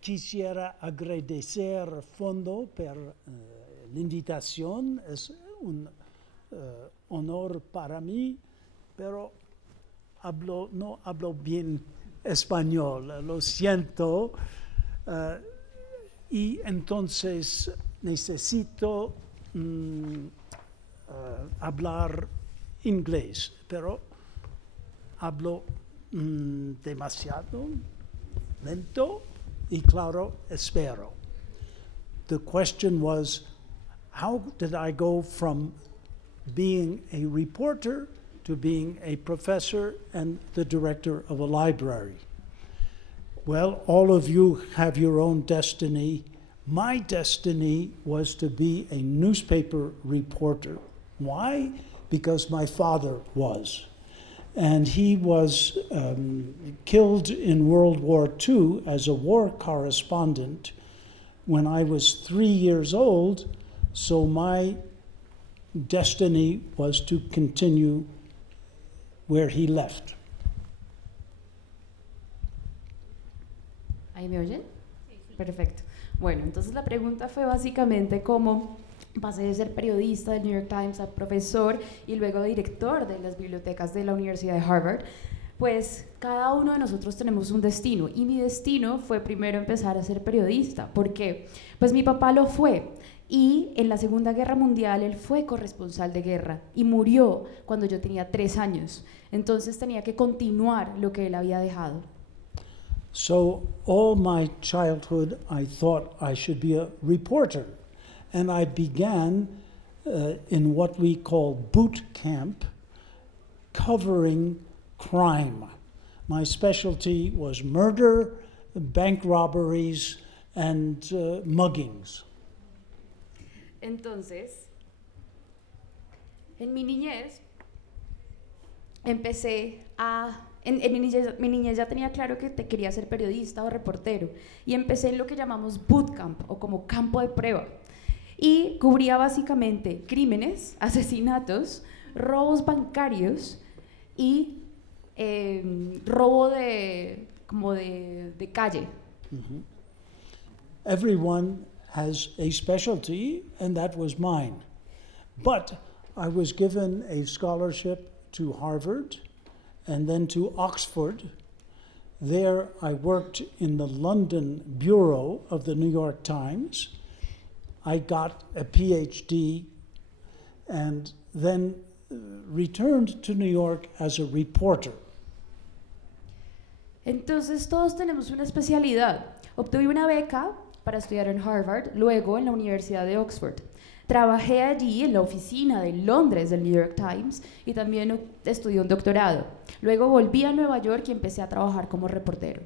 Quisiera agradecer fondo per l'invitación. Es un honor para mí, pero no hablo bien español, lo siento. Y entonces necesito hablar inglés, pero hablo demasiado lento y claro, espero. The question was, how did I go from being a reporter to being a professor and the director of a library? Well, all of you have your own destiny. My destiny was to be a newspaper reporter. Why? Because my father was. And he was killed in World War II as a war correspondent when I was 3 years old, so my destiny was to continue where he left. ¿Ahí me oyen? Perfecto. Bueno, entonces la pregunta fue básicamente cómo pasé de ser periodista del New York Times a profesor y luego director de las bibliotecas de la Universidad de Harvard. Pues cada uno de nosotros tenemos un destino y mi destino fue primero empezar a ser periodista. ¿Por qué? Pues mi papá lo fue y en la Segunda Guerra Mundial él fue corresponsal de guerra y murió cuando yo tenía 3 años. Entonces tenía que continuar lo que él había dejado. So all my childhood I thought I should be a reporter, and I began in what we call boot camp, covering crime. My specialty was murder, bank robberies, and muggings. Entonces, en mi niñez, empecé a... En mi niñez ya tenía claro que quería ser periodista o reportero y empecé en lo que llamamos bootcamp o como campo de prueba y cubría básicamente crímenes, asesinatos, robos bancarios y robo de calle. Mm-hmm. Everyone has a specialty, and that was mine. But I was given a scholarship to Harvard and then to Oxford. There I worked in the London bureau of the New York Times. I got a PhD and then returned to New York as a reporter. Entonces todos tenemos una especialidad. Obtuve una beca para estudiar en Harvard, luego en la Universidad de Oxford. Trabajé allí en la oficina de Londres del New York Times y también estudié un doctorado. Luego volví a Nueva York y empecé a trabajar como reportero.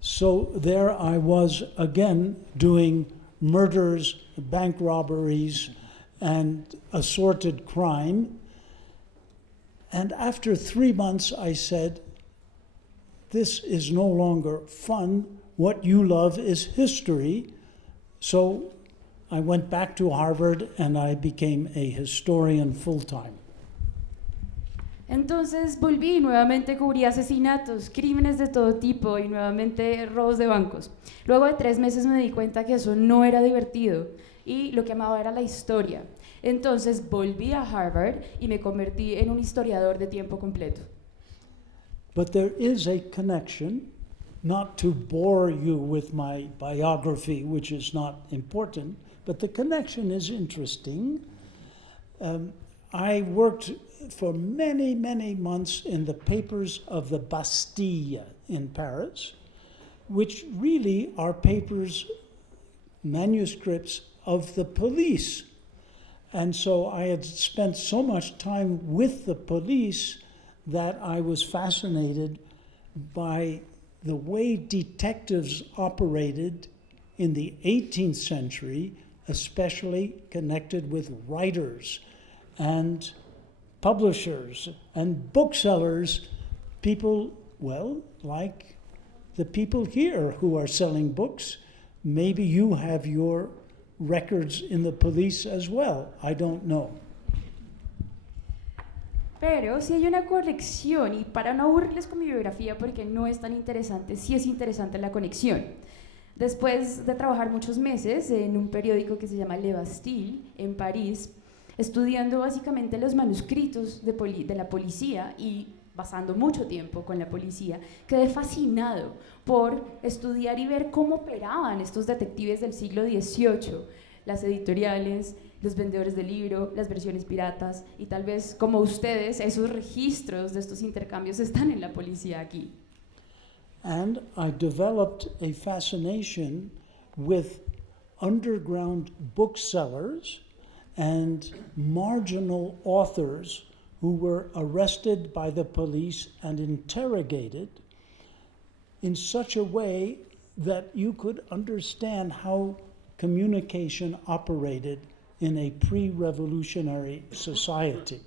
So there I was again doing murders, bank robberies, and assorted crime. And after 3 months I said, this is no longer fun. What you love is history. So I went back to Harvard and I became a historian full-time. Entonces volví y nuevamente cubrí asesinatos, crímenes de todo tipo y nuevamente robos de bancos. Luego de 3 meses me di cuenta que eso no era divertido y lo que amaba era la historia. Entonces volví a Harvard y me convertí en un historiador de tiempo completo. But there is a connection, not to bore you with my biography, which is not important, but the connection is interesting. I worked for many, many months in the papers of the Bastille in Paris, which really are papers, manuscripts of the police. And so I had spent so much time with the police that I was fascinated by the way detectives operated in the 18th century, especially connected with writers and publishers and booksellers, people, well, like the people here who are selling books. Maybe you have your records in the police as well. I don't know. Pero sí hay una conexión, y para no aburrirles con mi biografía porque no es tan interesante, sí es interesante la conexión. Después de trabajar muchos meses en un periódico que se llama Le Bastille, en París, estudiando básicamente los manuscritos de la policía y pasando mucho tiempo con la policía, quedé fascinado por estudiar y ver cómo operaban estos detectives del siglo XVIII, las editoriales, los vendedores de libro, las versiones piratas, y tal vez como ustedes, esos registros de estos intercambios están en la policía aquí. And I developed a fascination with underground booksellers and marginal authors who were arrested by the police and interrogated in such a way that you could understand how communication operated in a pre-revolutionary society.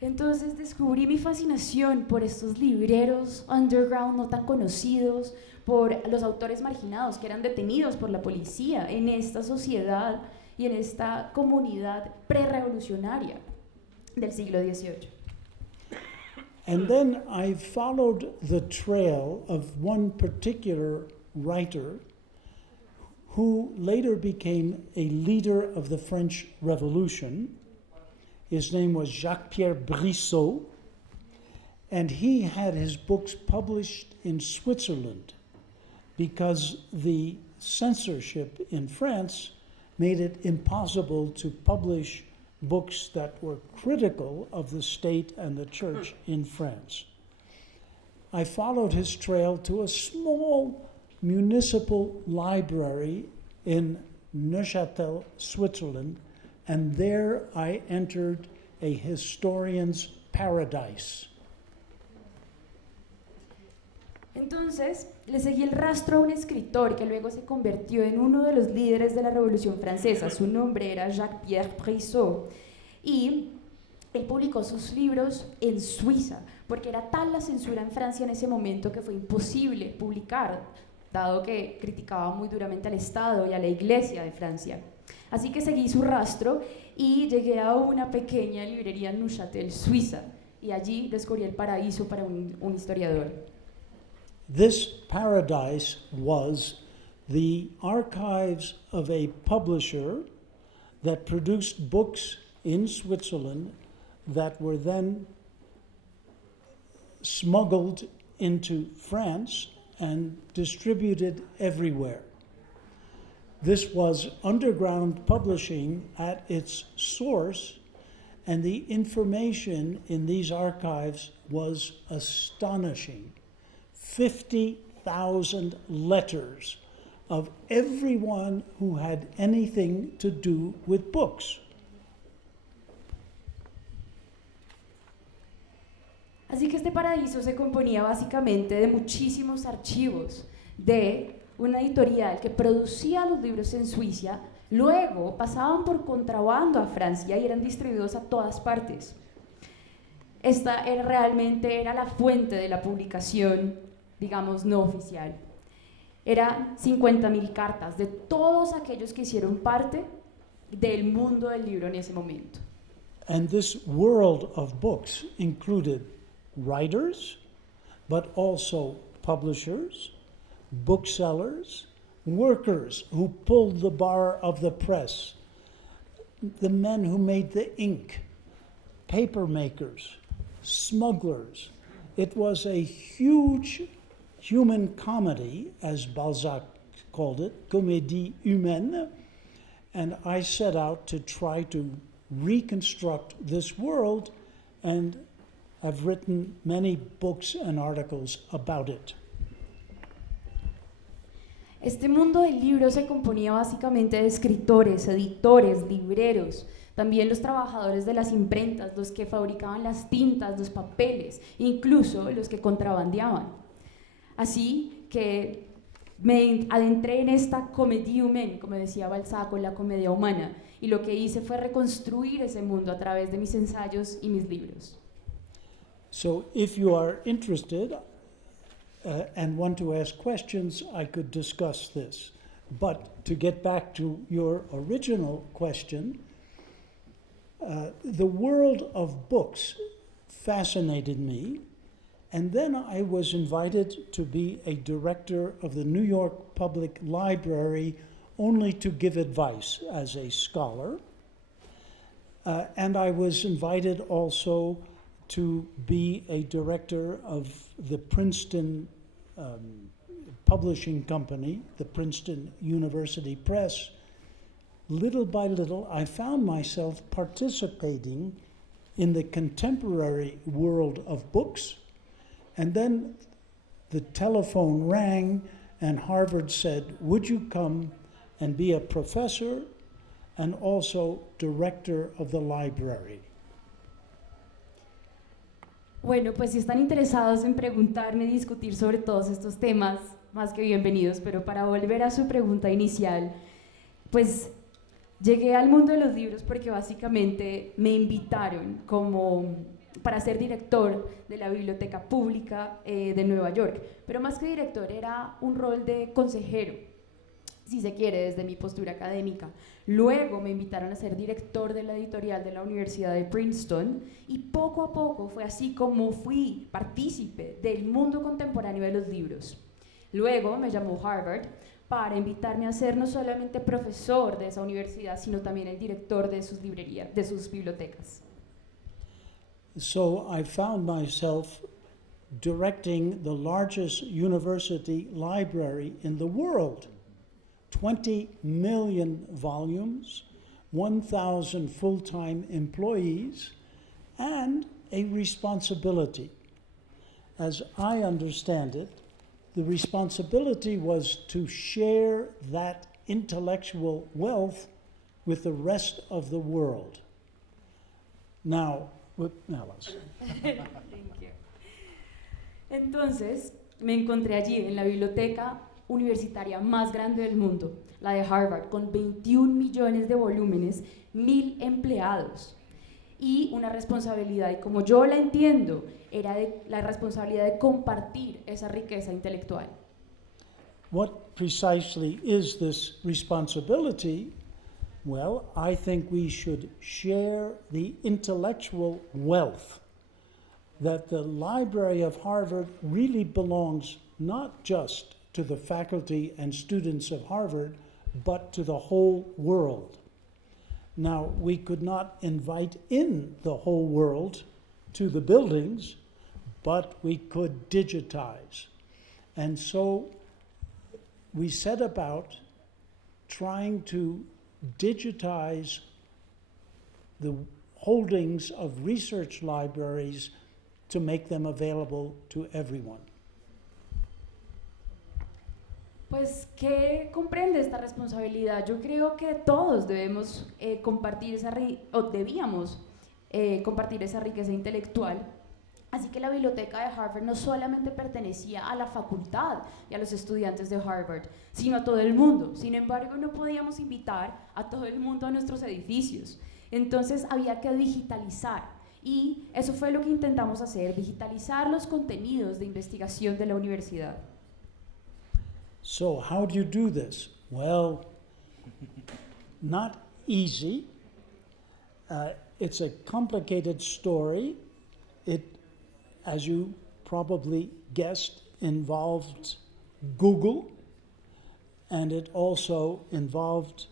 Entonces descubrí mi fascinación por estos libreros underground no tan conocidos, por los autores marginados que eran detenidos por la policía en esta sociedad y en esta comunidad pre-revolucionaria del siglo XVIII. And then I followed the trail of one particular writer who later became a leader of the French Revolution. His name was Jacques-Pierre Brissot, and he had his books published in Switzerland because the censorship in France made it impossible to publish books that were critical of the state and the church in France. I followed his trail to a small municipal library in Neuchâtel, Switzerland, and there I entered a historian's paradise. Entonces, le seguí el rastro a un escritor que luego se convirtió en uno de los líderes de la Revolución Francesa. Su nombre era Jacques-Pierre Brissot. Y él publicó sus libros en Suiza, porque era tal la censura en Francia en ese momento que fue imposible publicar, dado que criticaba muy duramente al Estado y a la Iglesia de Francia. Así que seguí su rastro y llegué a una pequeña librería en Neuchâtel, Suiza, y allí descubrí el paraíso para un historiador. This paradise was the archives of a publisher that produced books in Switzerland that were then smuggled into France and distributed everywhere. This was underground publishing at its source, and the information in these archives was astonishing. 50,000 letters of everyone who had anything to do with books. Así que este paraíso se componía básicamente de muchísimos archivos de una editorial que producía los libros en Suiza, luego pasaban por contrabando a Francia y eran distribuidos a todas partes. Esta realmente era la fuente de la publicación, digamos, no oficial. Eran 50.000 cartas de todos aquellos que hicieron parte del mundo del libro en ese momento. And this world of books included writers, but also publishers, booksellers, workers who pulled the bar of the press, the men who made the ink, paper makers, smugglers. It was a huge human comedy, as Balzac called it, comédie humaine, and I set out to try to reconstruct this world, and I've written many books and articles about it. Este mundo del libro se componía básicamente de escritores, editores, libreros, también los trabajadores de las imprentas, los que fabricaban las tintas, los papeles, incluso los que contrabandeaban. Así que me adentré en esta comédie humaine, como decía Balzac, la comedia humana, y lo que hice fue reconstruir ese mundo a través de mis ensayos y mis libros. So if you are interested and want to ask questions, I could discuss this. But to get back to your original question, The world of books fascinated me, and then I was invited to be a director of the New York Public Library only to give advice as a scholar. And I was invited also to be a director of the Princeton publishing company, the Princeton University Press. Little by little, I found myself participating in the contemporary world of books. And then the telephone rang and Harvard said, would you come and be a professor and also director of the library? Bueno, pues si están interesados en preguntarme y discutir sobre todos estos temas, más que bienvenidos, pero para volver a su pregunta inicial, pues llegué al mundo de los libros porque básicamente me invitaron para ser director de la Biblioteca Pública de Nueva York, pero más que director era un rol de consejero, si se quiere, desde mi postura académica. Luego me invitaron a ser director de la editorial de la Universidad de Princeton y poco a poco fue así como fui partícipe del mundo contemporáneo de los libros. Luego me llamó Harvard para invitarme a ser no solamente profesor de esa universidad, sino también el director de sus librerías, de sus bibliotecas. So I found myself directing the largest university library in the world. 20 million volumes, 1,000 full-time employees, and a responsibility. As I understand it, the responsibility was to share that intellectual wealth with the rest of the world. Now, Alice. Thank you. Entonces, me encontré allí en la biblioteca universitaria más grande del mundo, la de Harvard, con 21 millones de volúmenes, 1,000 empleados y una responsabilidad, y como yo la entiendo, era la responsabilidad de compartir esa riqueza intelectual. What precisely is this responsibility? Well, I think we should share the intellectual wealth that the Library of Harvard really belongs not just to the faculty and students of Harvard, but to the whole world. Now, we could not invite in the whole world to the buildings, but we could digitize. And so we set about trying to digitize the holdings of research libraries to make them available to everyone. Pues, ¿qué comprende esta responsabilidad? Yo creo que todos debemos compartir debíamos compartir esa riqueza intelectual. Así que la biblioteca de Harvard no solamente pertenecía a la facultad y a los estudiantes de Harvard, sino a todo el mundo. Sin embargo, no podíamos invitar a todo el mundo a nuestros edificios. Entonces había que digitalizar. Y eso fue lo que intentamos hacer, digitalizar los contenidos de investigación de la universidad. So how do you do this? Well, not easy. It's a complicated story. It, as you probably guessed, involved Google, and it also involved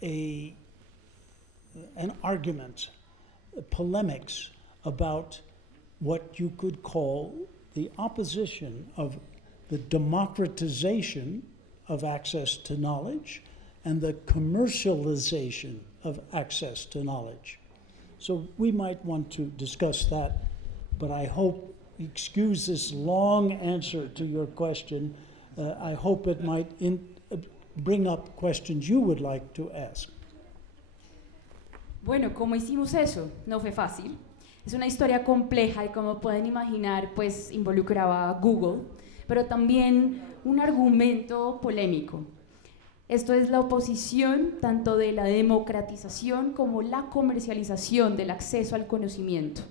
an argument, polemics about what you could call the opposition of the democratization of access to knowledge and the commercialization of access to knowledge. So we might want to discuss that, but I hope, excuse this long answer to your question, I hope it might bring up questions you would like to ask. Bueno, ¿cómo hicimos eso? No fue fácil. Es una historia compleja y como pueden imaginar, pues involucraba a Google, pero también un argumento polémico. Esto es la oposición tanto de la democratización como la comercialización del acceso al conocimiento.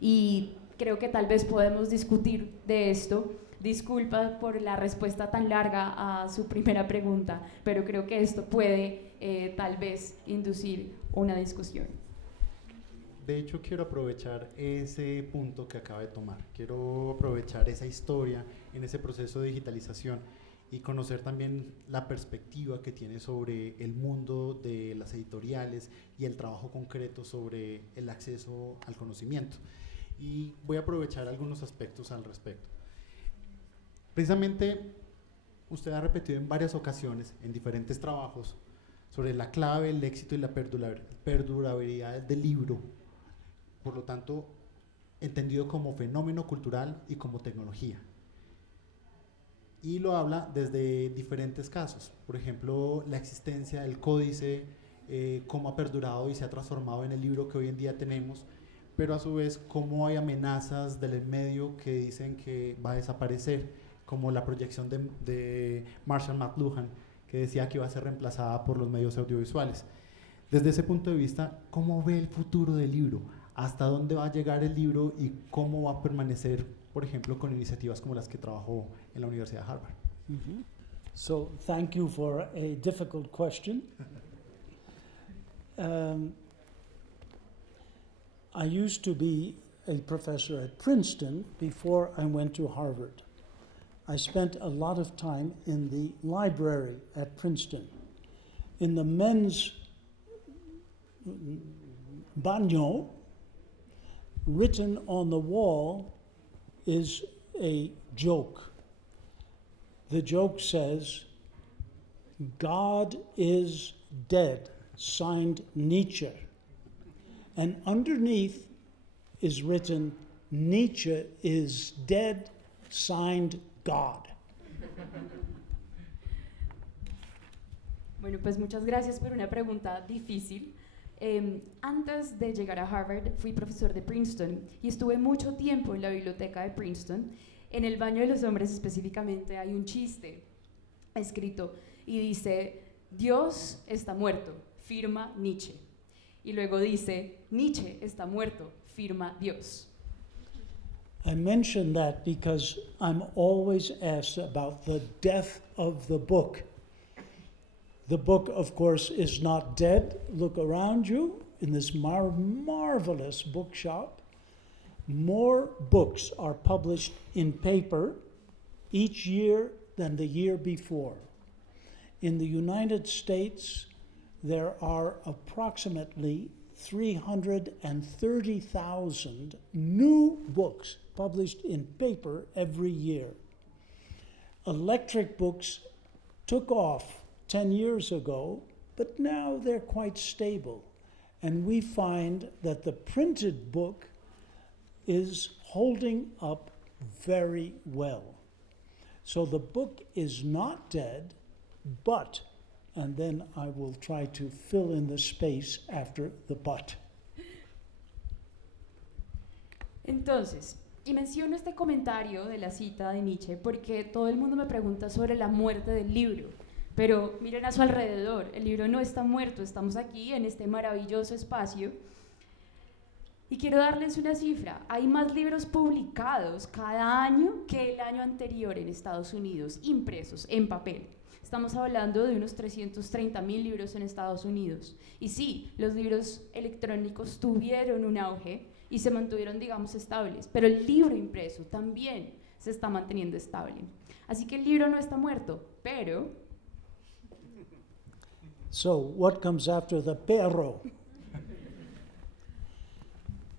Y creo que tal vez podemos discutir de esto. Disculpa por la respuesta tan larga a su primera pregunta, pero creo que esto puede tal vez inducir una discusión. De hecho, quiero aprovechar ese punto que acaba de tomar. Quiero aprovechar esa historia en ese proceso de digitalización y conocer también la perspectiva que tiene sobre el mundo de las editoriales y el trabajo concreto sobre el acceso al conocimiento. Y voy a aprovechar algunos aspectos al respecto. Precisamente, usted ha repetido en varias ocasiones, en diferentes trabajos, sobre la clave, el éxito y la perdurabilidad del libro, por lo tanto, entendido como fenómeno cultural y como tecnología. Y lo habla desde diferentes casos, por ejemplo, la existencia del códice, cómo ha perdurado y se ha transformado en el libro que hoy en día tenemos, pero a su vez cómo hay amenazas del medio que dicen que va a desaparecer, como la proyección de Marshall McLuhan, que decía que iba a ser reemplazada por los medios audiovisuales. Desde ese punto de vista, ¿cómo ve el futuro del libro? ¿Hasta dónde va a llegar el libro y cómo va a permanecer, por ejemplo, con iniciativas como las que trabajó en la Universidad de Harvard? Mm-hmm. So thank you for a difficult question. I used to be a professor at Princeton before I went to Harvard. I spent a lot of time in the library at Princeton. In the men's baño, written on the wall is a joke. The joke says, "God is dead," signed Nietzsche. And underneath is written, "Nietzsche is dead," signed God. Bueno, pues muchas gracias por una pregunta difícil. Antes de llegar a Harvard fui profesor de Princeton y estuve mucho tiempo en la biblioteca de Princeton. En el baño de los hombres específicamente hay un chiste escrito y dice: Dios está muerto, firma Nietzsche. Y luego dice: Nietzsche está muerto, firma Dios. I mention that because I'm always asked about the death of the book. The book, of course, is not dead. Look around you in this marvelous bookshop. More books are published in paper each year than the year before. In the United States, there are approximately 330,000 new books published in paper every year. Electric books took off 10 years ago, but now they're quite stable. And we find that the printed book is holding up very well. So the book is not dead, but, and then I will try to fill in the space after the but. Entonces, y menciono este comentario de la cita de Nietzsche porque todo el mundo me pregunta sobre la muerte del libro. Pero miren a su alrededor, el libro no está muerto, estamos aquí en este maravilloso espacio. Y quiero darles una cifra: hay más libros publicados cada año que el año anterior en Estados Unidos, impresos en papel. Estamos hablando de unos 330,000 libros en Estados Unidos. Y sí, los libros electrónicos tuvieron un auge y se mantuvieron, digamos, estables, pero el libro impreso también se está manteniendo estable. Así que el libro no está muerto, pero... So, what comes after the pero?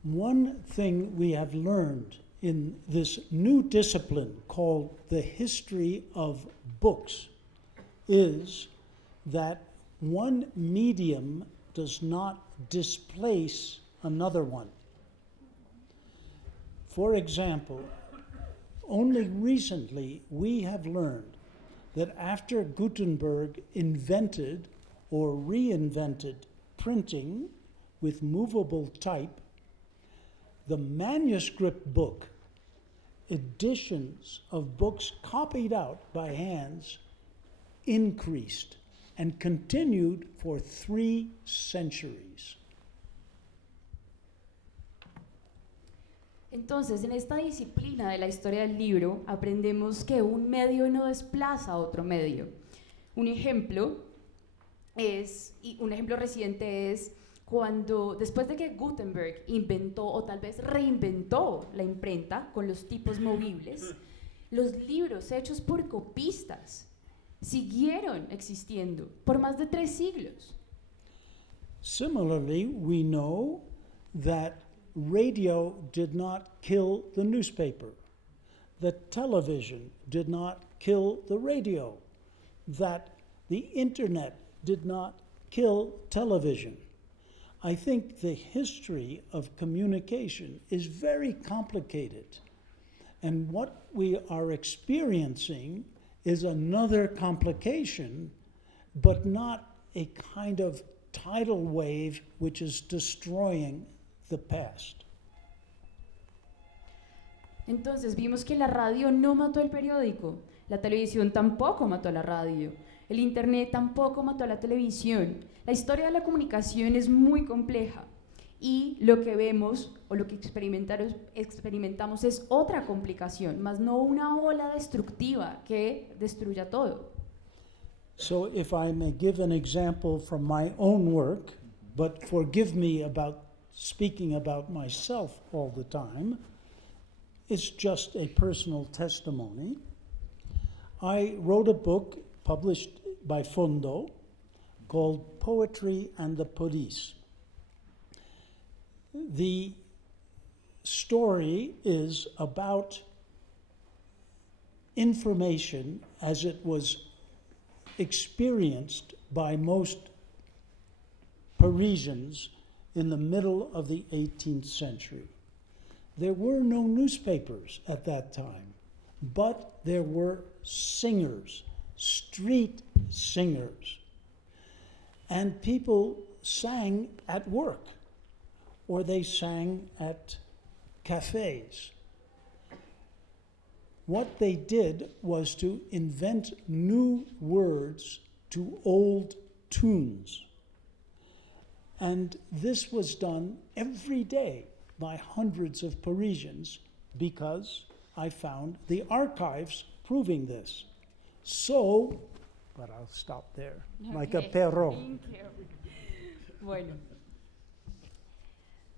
One thing we have learned in this new discipline called the history of books is that one medium does not displace another one. For example, only recently we have learned that after Gutenberg invented or reinvented printing with movable type, the manuscript book, editions of books copied out by hands, increased and continued for 3 centuries. Entonces, en esta disciplina de la historia del libro, aprendemos que un medio no desplaza a otro medio. Un ejemplo reciente es cuando, después de que Gutenberg inventó o tal vez reinventó la imprenta con los tipos movibles, los libros hechos por copistas siguieron existiendo por más de 3 siglos. Similarly, we know that radio did not kill the newspaper, that television did not kill the radio, that the internet did not kill television. I think the history of communication is very complicated. And what we are experiencing is another complication, but not a kind of tidal wave which is destroying the past. Entonces vimos que la radio no mató el periódico, la televisión tampoco mató a la radio, el internet tampoco mató a la televisión. La historia de la comunicación es muy compleja y lo que vemos o lo que experimentamos es otra complicación, más no una ola destructiva que destruya todo. So if I may give an example from my own work, but forgive me about speaking about myself all the time, it's just a personal testimony. I wrote a book published by Fondo called Poetry and the Police. The story is about information as it was experienced by most Parisians in the middle of the 18th century. There were no newspapers at that time, but there were singers, street singers, and people sang at work, or they sang at cafes. What they did was to invent new words to old tunes. And this was done every day by hundreds of Parisians because I found the archives proving this. So, but I'll stop there, like a perro. Thank you. Bueno.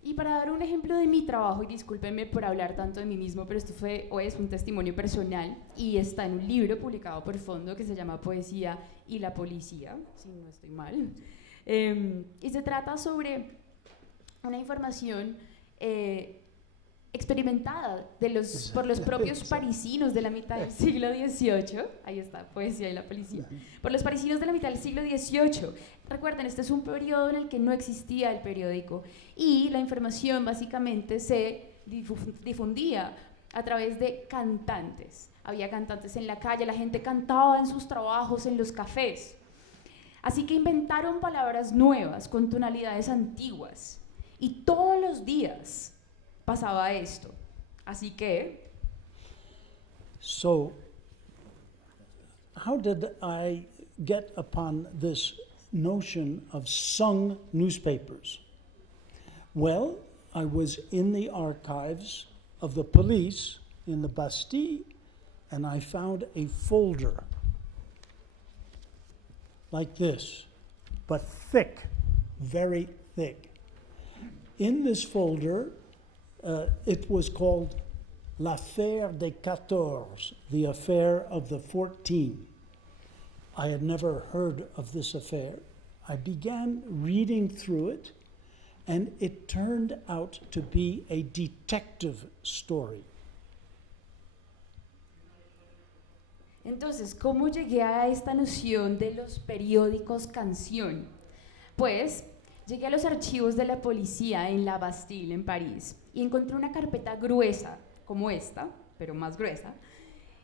Y para dar un ejemplo de mi trabajo, y discúlpenme por hablar tanto de mí mismo, pero esto fue o es un testimonio personal y está en un libro publicado por Fondo que se llama Poesía y la Policía, si no estoy mal. Y se trata sobre una información experimentada por los propios parisinos de la mitad del siglo XVIII. Ahí está, Poesía y la Policía. Por los parisinos de la mitad del siglo XVIII. Recuerden, este es un periodo en el que no existía el periódico y la información básicamente se difundía a través de cantantes. Había cantantes en la calle, la gente cantaba en sus trabajos, en los cafés. Así que inventaron palabras nuevas con tonalidades antiguas y todos los días pasaba esto. Así que... So, how did I get upon this notion of sung newspapers? Well, I was in the archives of the police in the Bastille, and I found a folder like this, but thick, very thick. In this folder, it was called L'Affaire des 14, the affair of the 14. I had never heard of this affair. I began reading through it, and it turned out to be a detective story. Entonces, ¿cómo llegué a esta noción de los periódicos canción? Pues llegué a los archivos de la policía en la Bastille, en París, y encontré una carpeta gruesa, como esta, pero más gruesa,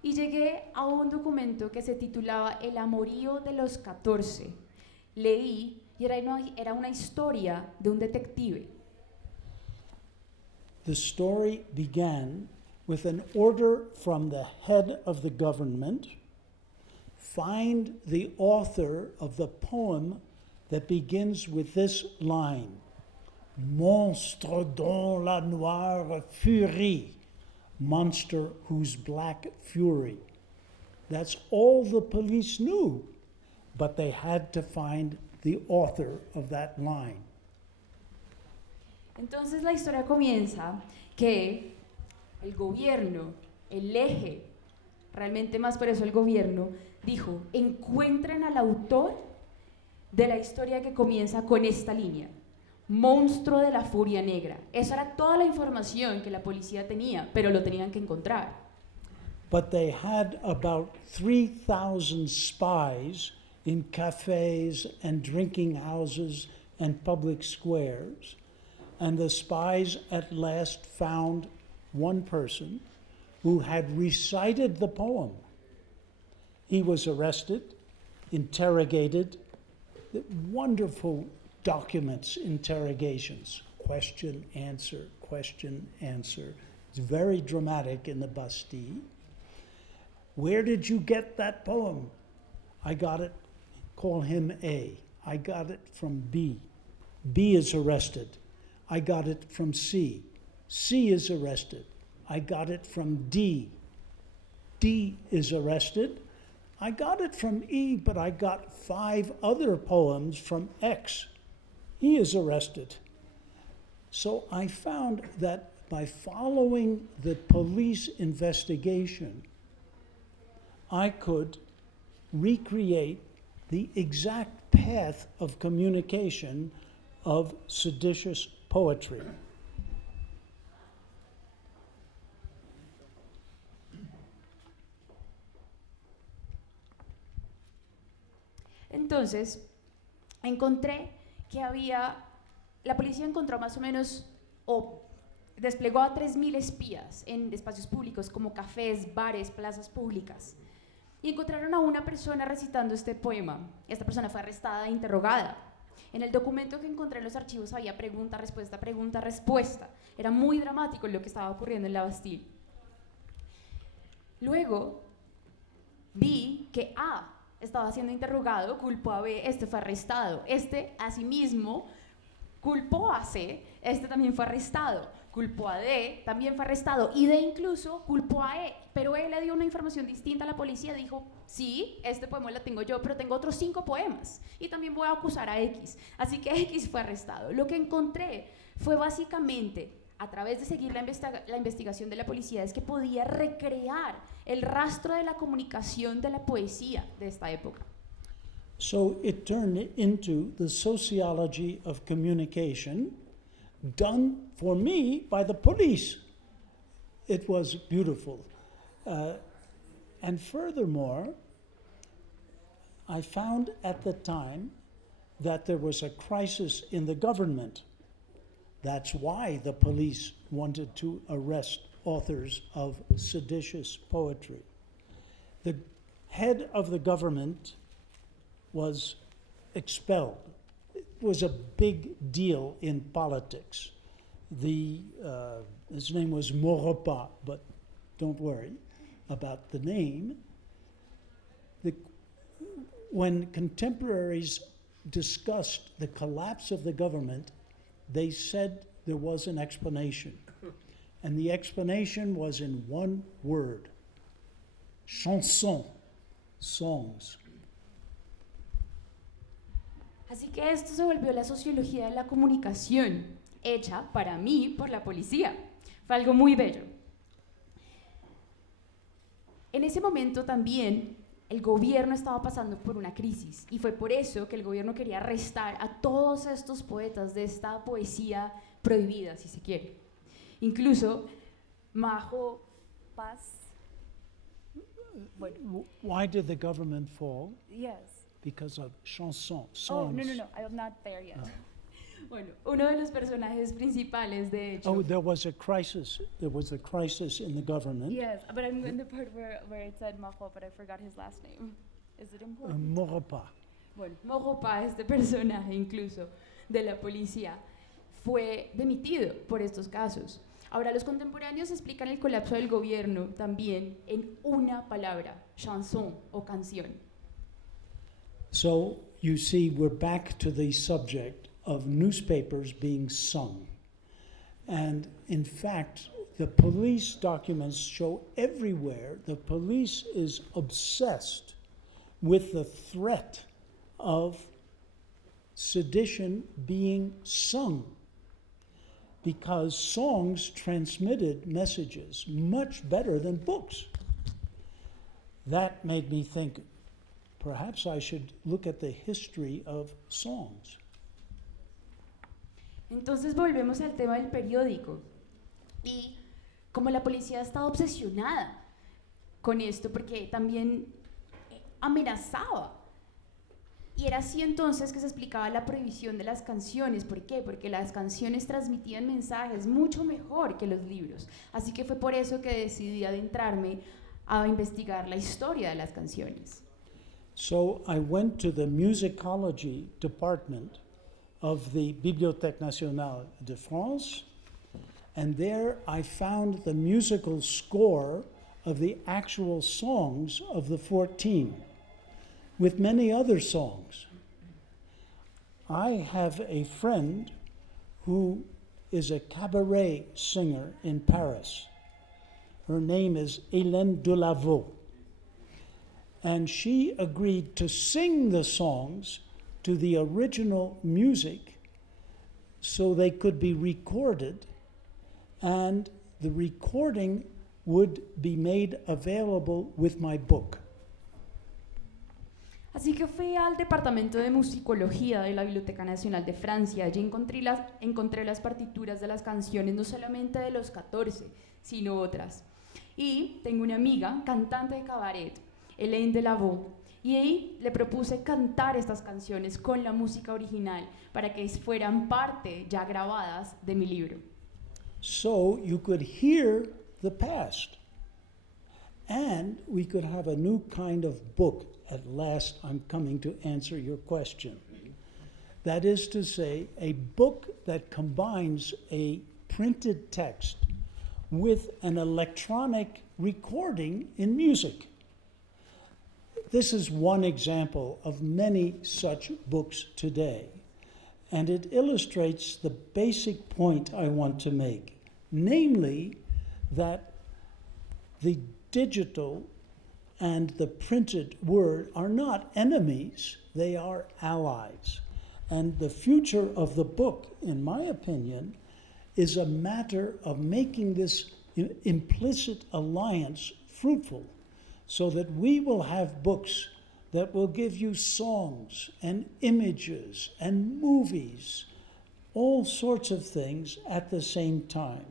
y llegué a un documento que se titulaba El amorío de los 14. Leí y era una historia de un detective. The story began with an order from the head of the government: find the author of the poem that begins with this line: Monstre dont la noire furie, monster whose black fury. That's all the police knew, but they had to find the author of that line. Entonces la historia comienza que el gobierno, el eje, realmente más por eso el gobierno, dijo, encuentren al autor de la historia que comienza con esta línea. Monstruo de la furia negra. Esa era toda la información que la policía tenía, pero lo tenían que encontrar. But they had about 3,000 spies in cafes and drinking houses and public squares. And the spies at last found one person who had recited the poem. He was arrested, interrogated, wonderful documents, interrogations, question, answer, question, answer. It's very dramatic in the Bastille. Where did you get that poem? I got it, call him A. I got it from B. B is arrested. I got it from C. C is arrested. I got it from D. D is arrested. I got it from E, but I got 5 other poems from X. He is arrested. So I found that by following the police investigation, I could recreate the exact path of communication of seditious poetry. Entonces, encontré que la policía encontró más o menos, o desplegó a 3.000 espías en espacios públicos como cafés, bares, plazas públicas. Y encontraron a una persona recitando este poema. Esta persona fue arrestada e interrogada. En el documento que encontré en los archivos había pregunta, respuesta, pregunta, respuesta. Era muy dramático lo que estaba ocurriendo en la Bastille. Luego vi que A estaba siendo interrogado, culpó a B, este fue arrestado. Este, asimismo, culpó a C, este también fue arrestado. Culpó a D, también fue arrestado. Y D incluso culpó a E, pero E le dio una información distinta a la policía. Dijo, sí, este poema lo tengo yo, pero tengo otros 5 poemas. Y también voy a acusar a X. Así que X fue arrestado. Lo que encontré fue básicamente, a través de seguir la investigación de la policía, es que podía recrear el rastro de la comunicación de la poesía de esta época. So it turned into the sociology of communication done for me by the police. It was beautiful. And furthermore, I found at the time that there was a crisis in the government. That's why the police wanted to arrest authors of seditious poetry. The head of the government was expelled. It was a big deal in politics. His name was Maurepas, but don't worry about the name. When contemporaries discussed the collapse of the government, they said there was an explanation. And the explanation was in one word: chanson, songs. Así que esto se volvió la sociología de la comunicación, hecha para mí por la policía. Fue algo muy bello. En ese momento también el gobierno estaba pasando por una crisis y fue por eso que el gobierno quería arrestar a todos estos poetas de esta poesía prohibida, si se quiere. Incluso Majo Paz. Bueno. Why did the government fall? Yes. Because of chansons, songs. Oh, no, I'm not there yet. Bueno, uno de los personajes principales, de hecho. Oh, there was a crisis. There was a crisis in the government. Yes, but I'm in the part where it said Majo, but I forgot his last name. Is it important? Maurepas. Bueno, Maurepas, este personaje incluso de la policía, fue dimitido por estos casos. Ahora, los contemporáneos explican el colapso del gobierno también en una palabra: chanson o canción. So you see, we're back to the subject of newspapers being sung. And in fact, the police documents show everywhere the police is obsessed with the threat of sedition being sung. because songs transmitted messages much better than books. That made me think, perhaps I should look at the history of songs. Entonces volvemos al tema del periódico. Y como la policía ha estado obsesionada con esto, porque también amenazaba. Y era así entonces que se explicaba la prohibición de las canciones. ¿Por qué? Porque las canciones transmitían mensajes mucho mejor que los libros. Así que fue por eso que decidí adentrarme a investigar la historia de las canciones. So I went to the musicology department of the Bibliothèque Nationale de France, and there I found the musical score of the actual songs of the 14, with many other songs. I have a friend who is a cabaret singer in Paris. Her name is Hélène Delaveau. And she agreed to sing the songs to the original music so they could be recorded, and the recording would be made available with my book. Así que fui al departamento de musicología de la Biblioteca Nacional de Francia. Allí encontré las partituras de las canciones, no solamente de los 14, sino otras. Y tengo una amiga, cantante de cabaret, Hélène Delaveau, y ahí le propuse cantar estas canciones con la música original para que fueran parte ya grabadas de mi libro. So you could hear the past, and we could have a new kind of book. At last, I'm coming to answer your question. That is to say, a book that combines a printed text with an electronic recording in music. This is one example of many such books today, and it illustrates the basic point I want to make, namely that the digital and the printed word are not enemies, they are allies. And the future of the book, in my opinion, is a matter of making this implicit alliance fruitful, so that we will have books that will give you songs and images and movies, all sorts of things at the same time.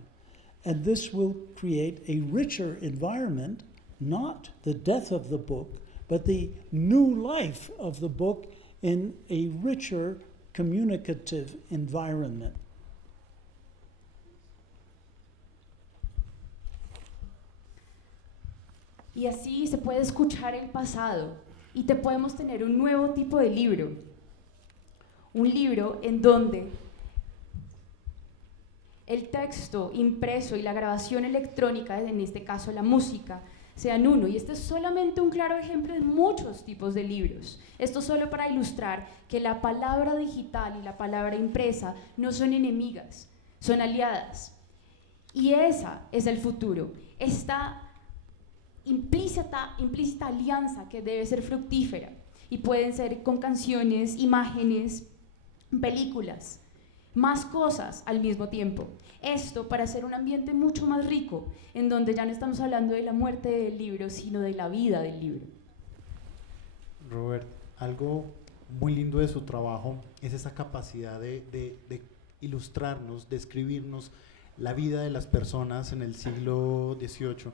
And this will create a richer environment, not the death of the book, but the new life of the book in a richer communicative environment. Y así se puede escuchar el pasado y te podemos tener un nuevo tipo de libro. Un libro en donde el texto impreso y la grabación electrónica, en este caso la música, sean uno. Y este es solamente un claro ejemplo de muchos tipos de libros. Esto solo para ilustrar que la palabra digital y la palabra impresa no son enemigas, son aliadas. Y esa es el futuro. Esta implícita alianza que debe ser fructífera. Y pueden ser con canciones, imágenes, películas, más cosas al mismo tiempo. Esto para hacer un ambiente mucho más rico, en donde ya no estamos hablando de la muerte del libro, sino de la vida del libro. Robert, algo muy lindo de su trabajo es esa capacidad de ilustrarnos, de escribirnos la vida de las personas en el siglo XVIII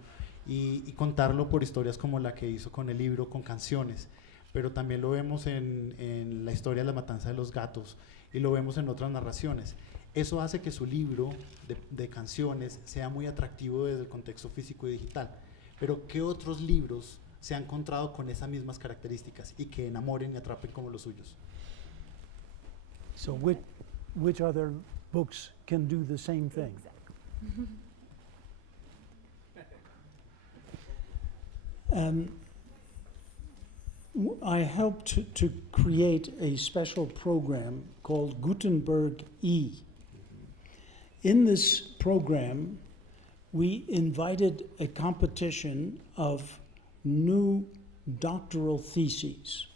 y contarlo por historias como la que hizo con el libro, con canciones. Pero también lo vemos en la historia de la matanza de los gatos y lo vemos en otras narraciones. Eso hace que su libro de canciones sea muy atractivo desde el contexto físico y digital. Pero ¿qué otros libros se han encontrado con esas mismas características y que enamoren y atrapen como los suyos? So which other books can do the same thing? I helped to create a special program called Gutenberg E. In this program, we invited a competition of new doctoral theses,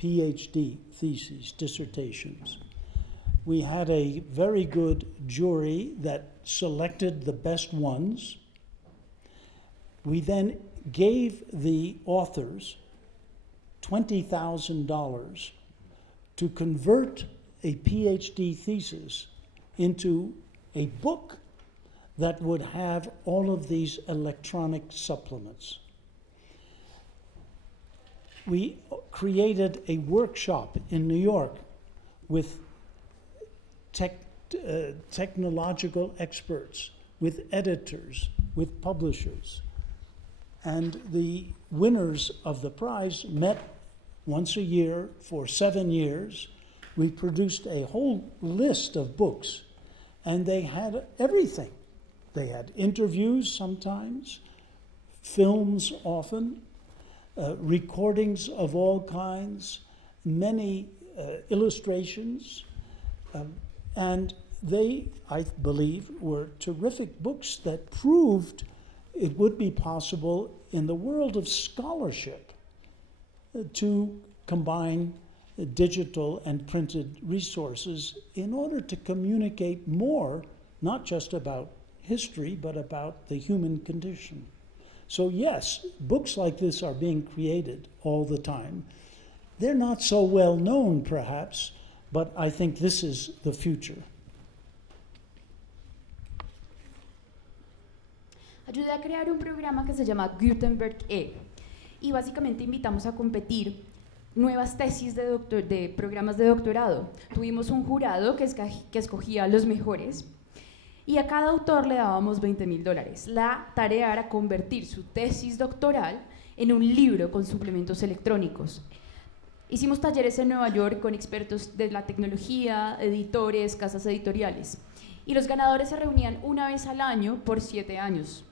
PhD theses, dissertations, We had a very good jury that selected the best ones. We then gave the authors $20,000 to convert a PhD thesis into a book that would have all of these electronic supplements. We created a workshop in New York with technological experts, with editors, with publishers. And the winners of the prize met once a year for 7 years. We produced a whole list of books, and they had everything. They had interviews sometimes, films often, recordings of all kinds, many illustrations, and they, I believe, were terrific books that proved it would be possible in the world of scholarship to combine digital and printed resources in order to communicate more, not just about history, but about the human condition. So yes, books like this are being created all the time. They're not so well known, perhaps, but I think this is the future. Ayudé a crear un programa que se llama Gutenberg E y básicamente invitamos a competir nuevas tesis de programas de doctorado. Tuvimos un jurado que escogía a los mejores y a cada autor le dábamos $20,000. La tarea era convertir su tesis doctoral en un libro con suplementos electrónicos. Hicimos talleres en Nueva York con expertos de la tecnología, editores, casas editoriales, y los ganadores se reunían una vez al año por 7 años.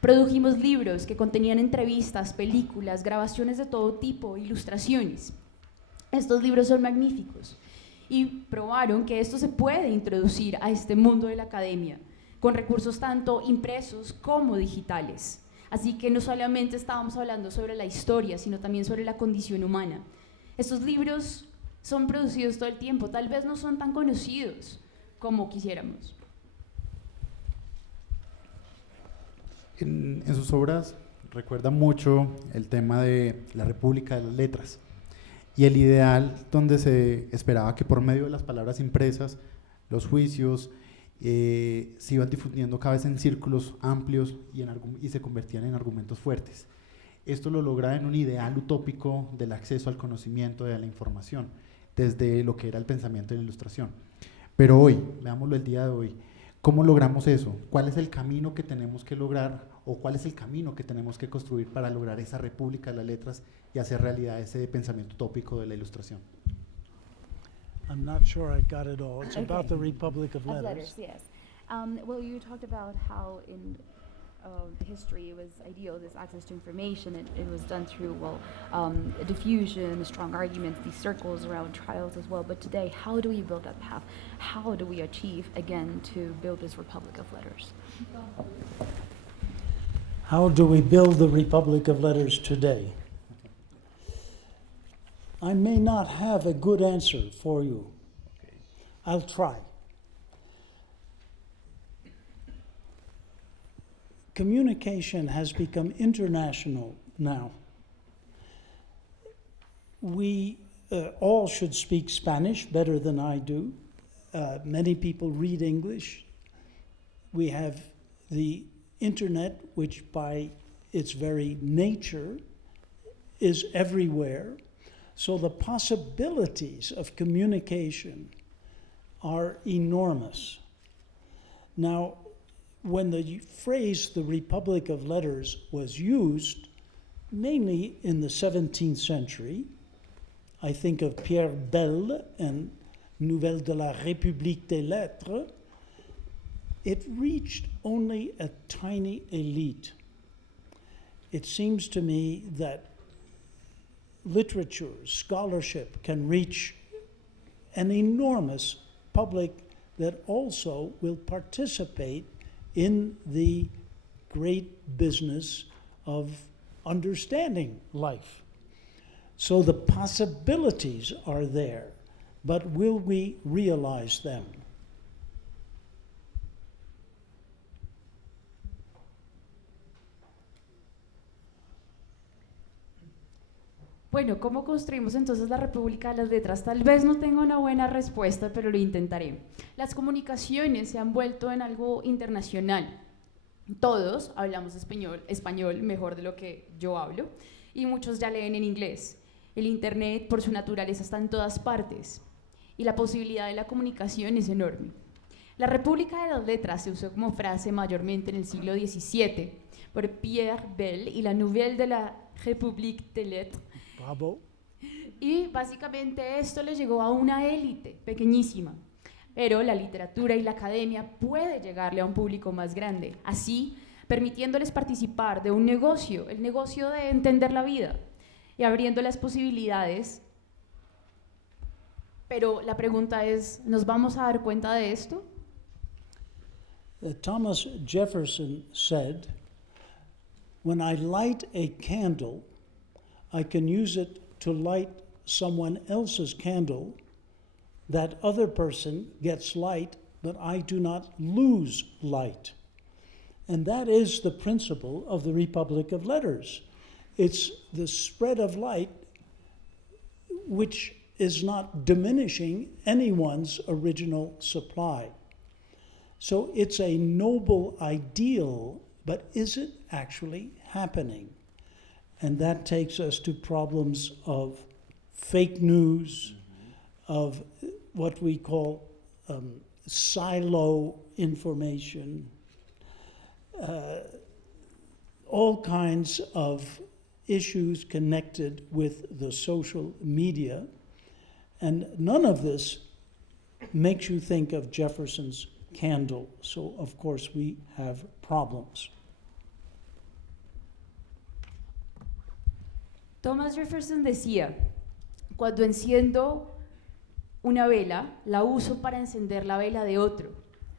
Produjimos libros que contenían entrevistas, películas, grabaciones de todo tipo, ilustraciones. Estos libros son magníficos y probaron que esto se puede introducir a este mundo de la academia con recursos tanto impresos como digitales. Así que no solamente estábamos hablando sobre la historia, sino también sobre la condición humana. Estos libros son producidos todo el tiempo, tal vez no son tan conocidos como quisiéramos. En sus obras recuerda mucho el tema de la República de las Letras y el ideal donde se esperaba que por medio de las palabras impresas, los juicios se iban difundiendo cada vez en círculos amplios y se convertían en argumentos fuertes. Esto lo logra en un ideal utópico del acceso al conocimiento y a la información, desde lo que era el pensamiento de la Ilustración. Pero hoy, veámoslo el día de hoy, ¿cómo logramos eso? ¿Cuál es el camino que tenemos que lograr o cuál es el camino que tenemos que construir para lograr esa República de las Letras y hacer realidad ese pensamiento utópico de la Ilustración? I'm not sure I got it all. It's Okay. about the Republic of Of Letters. letters, yes. Well, you talked about how in history it was ideal, this access to information. It was done through, diffusion, strong arguments, these circles around trials as well. But today, how do we build that path? How do we achieve, again, to build this Republic of Letters? How do we build the Republic of Letters today? I may not have a good answer for you. I'll try. Communication has become international now. We all should speak Spanish better than I do. Many people read English. We have the internet, which by its very nature is everywhere. So the possibilities of communication are enormous. Now, when the phrase the Republic of Letters was used, mainly in the 17th century, I think of Pierre Belle and Nouvelles de la République des Lettres, it reached only a tiny elite. It seems to me that literature, scholarship can reach an enormous public that also will participate in the great business of understanding life. So the possibilities are there. but will we realize them? Bueno, ¿cómo construimos entonces la República de las Letras? Tal vez no tenga una buena respuesta, pero lo intentaré. Las comunicaciones se han vuelto en algo internacional. Todos hablamos español mejor de lo que yo hablo, y muchos ya leen en inglés. El Internet, por su naturaleza, está en todas partes, y la posibilidad de la comunicación es enorme. La República de las Letras se usó como frase mayormente en el siglo XVII por Pierre Bell y la Nouvelle de la République des Lettres. Bravo. Y básicamente esto le llegó a una élite pequeñísima, pero la literatura y la academia puede llegarle a un público más grande, así permitiéndoles participar de un negocio, el negocio de entender la vida y abriendo las posibilidades. Pero la pregunta es, ¿nos vamos a dar cuenta de esto? Thomas Jefferson said, "When I light a candle, I can use it to light someone else's candle. That other person gets light, but I do not lose light." And that is the principle of the Republic of Letters. It's the spread of light which is not diminishing anyone's original supply. So it's a noble ideal, but is it actually happening? And that takes us to problems of fake news, of what we call silo information, all kinds of issues connected with the social media. And none of this makes you think of Jefferson's candle. So, of course, we have problems. Thomas Jefferson decía, cuando enciendo una vela, la uso para encender la vela de otro.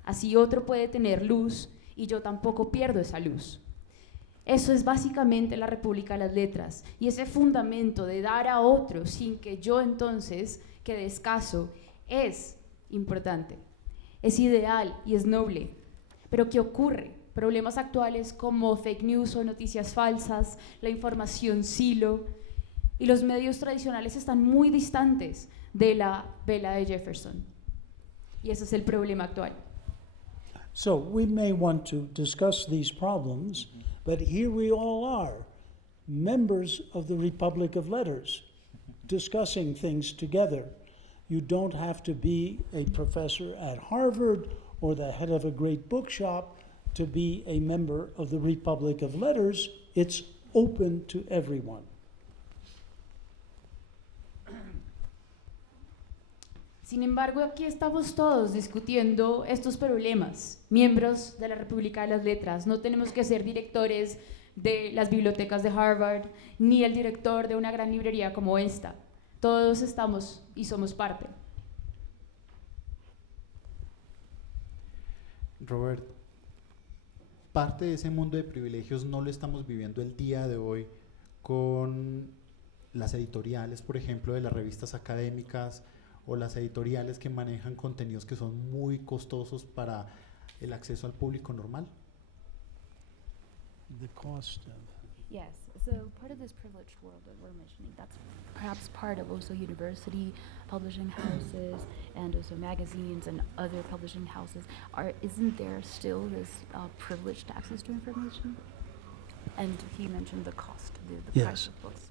Así otro puede tener luz y yo tampoco pierdo esa luz. Eso es básicamente la República de las Letras, y ese fundamento de dar a otro sin que yo entonces quede escaso es importante, es ideal y es noble. Pero ¿qué ocurre? Problemas actuales como fake news o noticias falsas, la información silo, y los medios tradicionales están muy distantes de la vela de Jefferson. Y ese es el problema actual. So we may want to discuss these problems, but here we all are, members of the Republic of Letters, discussing things together. You don't have to be a professor at Harvard or the head of a great bookshop to be a member of the Republic of Letters. It's open to everyone. Sin embargo, aquí estamos todos discutiendo estos problemas, miembros de la República de las Letras. No tenemos que ser directores de las bibliotecas de Harvard, ni el director de una gran librería como esta. Todos estamos y somos parte. Robert, parte de ese mundo de privilegios no lo estamos viviendo el día de hoy con las editoriales, por ejemplo, de las revistas académicas, o las editoriales que manejan contenidos que son muy costosos para el acceso al público normal. The cost of... Yes, so part of this privileged world that we're mentioning, that's perhaps part of also university publishing houses and also magazines and other publishing houses. Isn't there still this privileged access to information? And he mentioned the cost, the Yes. price of books.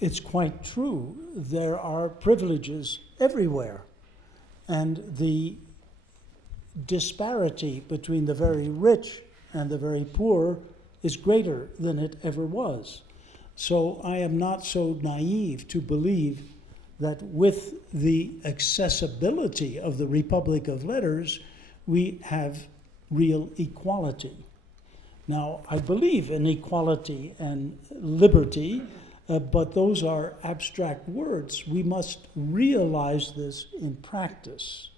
It's quite true. There are privileges everywhere. And the disparity between the very rich and the very poor is greater than it ever was. So I am not so naive to believe that with the accessibility of the Republic of Letters, we have real equality. Now, I believe in equality and liberty, but those are abstract words. We must realize this in practice.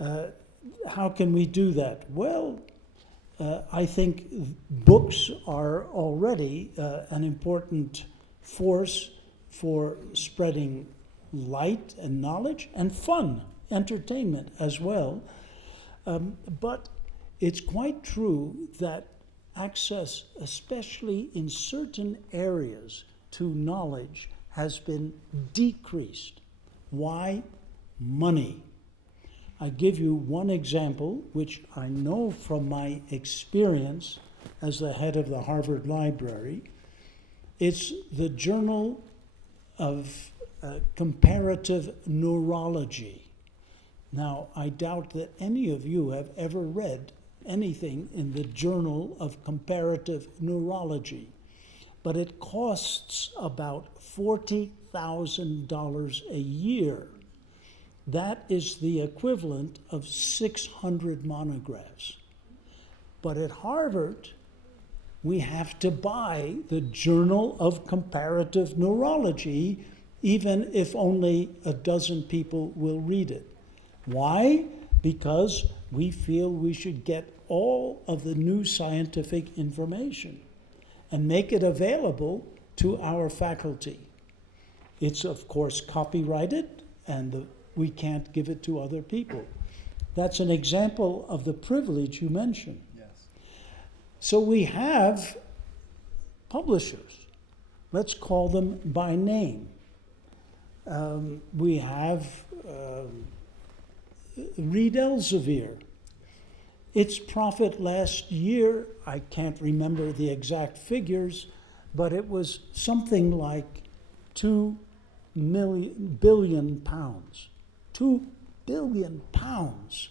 How can we do that? Well, I think books are already an important force for spreading light and knowledge and fun, entertainment as well. But it's quite true that access, especially in certain areas, to knowledge has been decreased. Why? Money. I give you one example, which I know from my experience as the head of the Harvard Library. It's the Journal of Comparative Neurology. Now, I doubt that any of you have ever read anything in the Journal of Comparative Neurology, but it costs about $40,000 a year. That is the equivalent of 600 monographs. But at Harvard, we have to buy the Journal of Comparative Neurology, even if only a dozen people will read it. Why? Because we feel we should get all of the new scientific information and make it available to our faculty. It's, of course, copyrighted, and we can't give it to other people. That's an example of the privilege you mentioned. Yes. So we have publishers. Let's call them by name. We have Reed Elsevier. Its profit last year, I can't remember the exact figures, but it was something like 2 billion pounds. 2 billion pounds.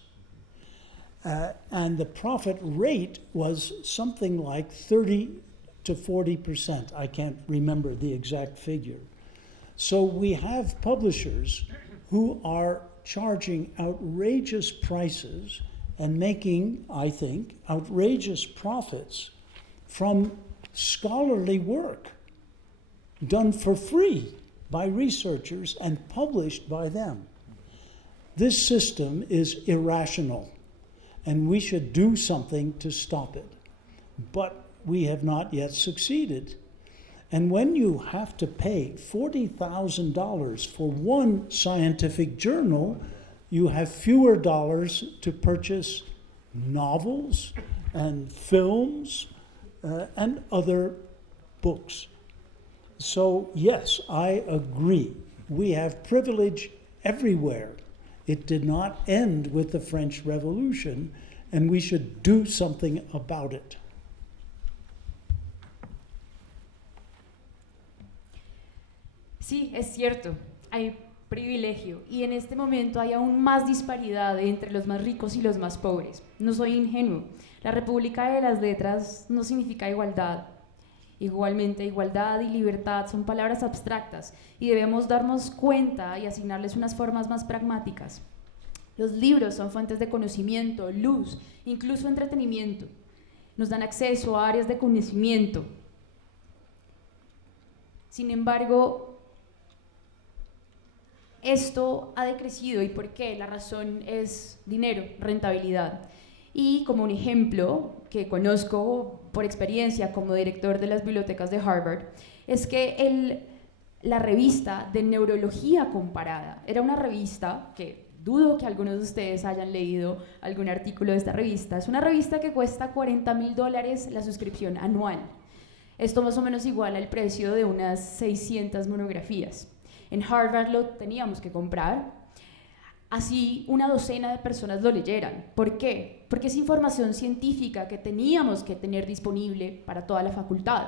And the profit rate was something like 30 to 40%. I can't remember the exact figure. So we have publishers who are charging outrageous prices and making, I think, outrageous profits from scholarly work done for free by researchers and published by them. This system is irrational, and we should do something to stop it. But we have not yet succeeded. And when you have to pay $40,000 for one scientific journal, you have fewer dollars to purchase novels and films and other books. So yes, I agree. We have privilege everywhere. It did not end with the French Revolution, and we should do something about it. Sí, es cierto, hay privilegio y en este momento hay aún más disparidad entre los más ricos y los más pobres. No soy ingenuo, la República de las Letras no significa igualdad. Igualmente, igualdad y libertad son palabras abstractas y debemos darnos cuenta y asignarles unas formas más pragmáticas. Los libros son fuentes de conocimiento, luz, incluso entretenimiento. Nos dan acceso a áreas de conocimiento. Sin embargo, esto ha decrecido. ¿Y por qué? La razón es dinero, rentabilidad. Y como un ejemplo que conozco por experiencia como director de las bibliotecas de Harvard, es que la revista de Neurología Comparada era una revista que dudo que algunos de ustedes hayan leído algún artículo de esta revista. Es una revista que cuesta $40,000 la suscripción anual. Esto más o menos iguala el precio de unas 600 monografías. En Harvard lo teníamos que comprar, así una docena de personas lo leyeran. ¿Por qué? Porque es información científica que teníamos que tener disponible para toda la facultad.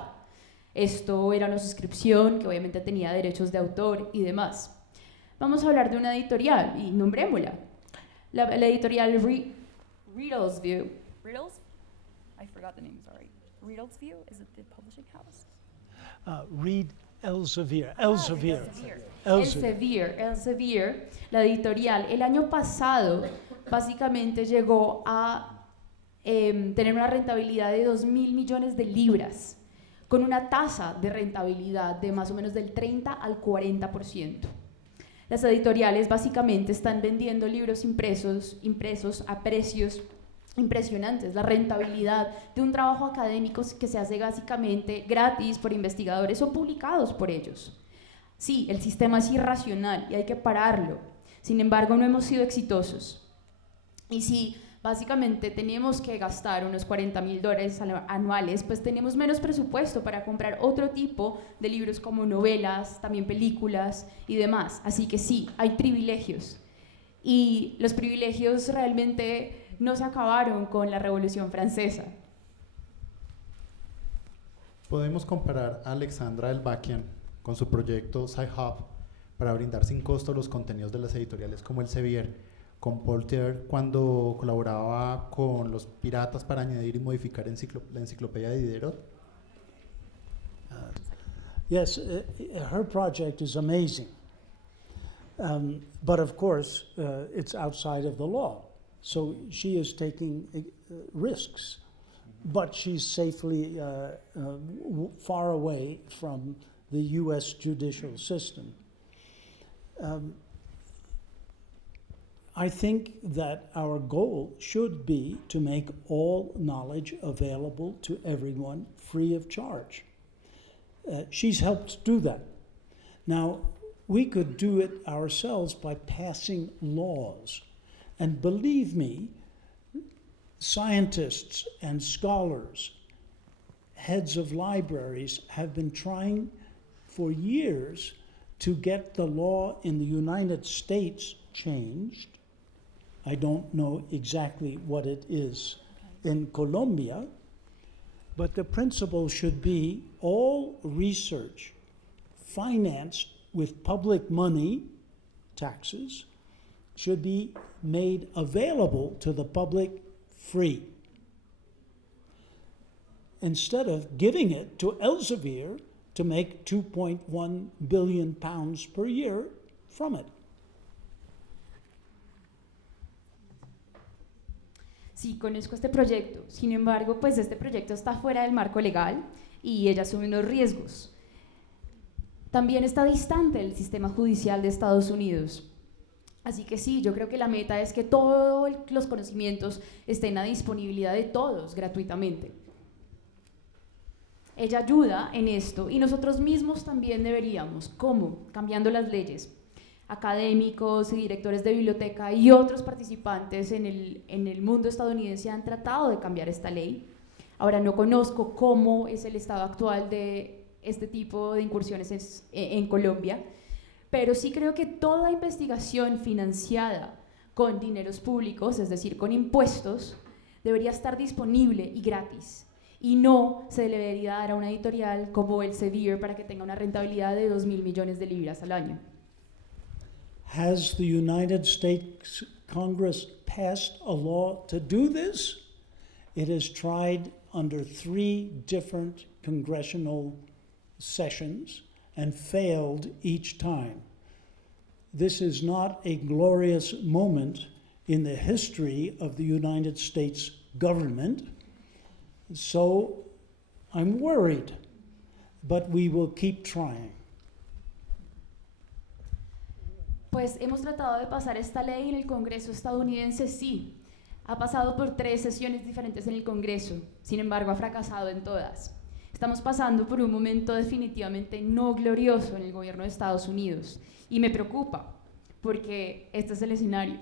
Esto era una suscripción que obviamente tenía derechos de autor y demás. Vamos a hablar de una editorial y nombrémosla. La editorial Riedelsview. Riddles? I forgot the name, sorry. Riedelsview? Is it the publishing house? Reed Elsevier. Elsevier. Elsevier, la editorial, el año pasado básicamente llegó a tener una rentabilidad de 2.000 millones de libras, con una tasa de rentabilidad de más o menos del 30 al 40%. Las editoriales básicamente están vendiendo libros impresos a precios impresionantes. La rentabilidad de un trabajo académico que se hace básicamente gratis por investigadores o publicados por ellos. Sí, el sistema es irracional y hay que pararlo. Sin embargo, no hemos sido exitosos. Y si básicamente tenemos que gastar unos $40,000 anuales, pues tenemos menos presupuesto para comprar otro tipo de libros como novelas, también películas y demás. Así que sí, hay privilegios. Y los privilegios realmente no se acabaron con la Revolución Francesa. Podemos comparar a Alexandra Elbakian con su proyecto Sci-Hub para brindar sin costo los contenidos de las editoriales como Elsevier, con Paul Thier cuando colaboraba con los piratas para añadir y modificar la enciclopedia de Diderot. Yes, her project is amazing. But of course, it's outside of the law. So she is taking risks, but she's safely far away from the US judicial system. I think that our goal should be to make all knowledge available to everyone free of charge. She's helped do that. Now, we could do it ourselves by passing laws. And believe me, scientists and scholars, heads of libraries have been trying for years to get the law in the United States changed. I don't know exactly what it is in Colombia, but the principle should be all research financed with public money, taxes, should be made available to the public free. Instead of giving it to Elsevier to make £2.1 billion per year from it. Sí, conozco este proyecto. Sin embargo, pues este proyecto está fuera del marco legal y ella asume unos riesgos. También está distante del sistema judicial de Estados Unidos. Así que sí, yo creo que la meta es que todos los conocimientos estén a disponibilidad de todos gratuitamente. Ella ayuda en esto y nosotros mismos también deberíamos. ¿Cómo? Cambiando las leyes. Académicos y directores de biblioteca y otros participantes en el mundo estadounidense han tratado de cambiar esta ley. Ahora no conozco cómo es el estado actual de este tipo de incursiones en Colombia, pero sí creo que toda investigación financiada con dineros públicos, es decir, con impuestos, debería estar disponible y gratis. Y no se le debería dar a una editorial como Elsevier para que tenga una rentabilidad de 2.000 millones de libras al año. Has the United States Congress passed a law to do this? It has tried under 3 different congressional sessions and failed each time. This is not a glorious moment in the history of the United States government, so I'm worried, but we will keep trying. Pues hemos tratado de pasar esta ley en el Congreso estadounidense, sí. Ha pasado por 3 sesiones diferentes en el Congreso, sin embargo ha fracasado en todas. Estamos pasando por un momento definitivamente no glorioso en el gobierno de Estados Unidos y me preocupa porque este es el escenario.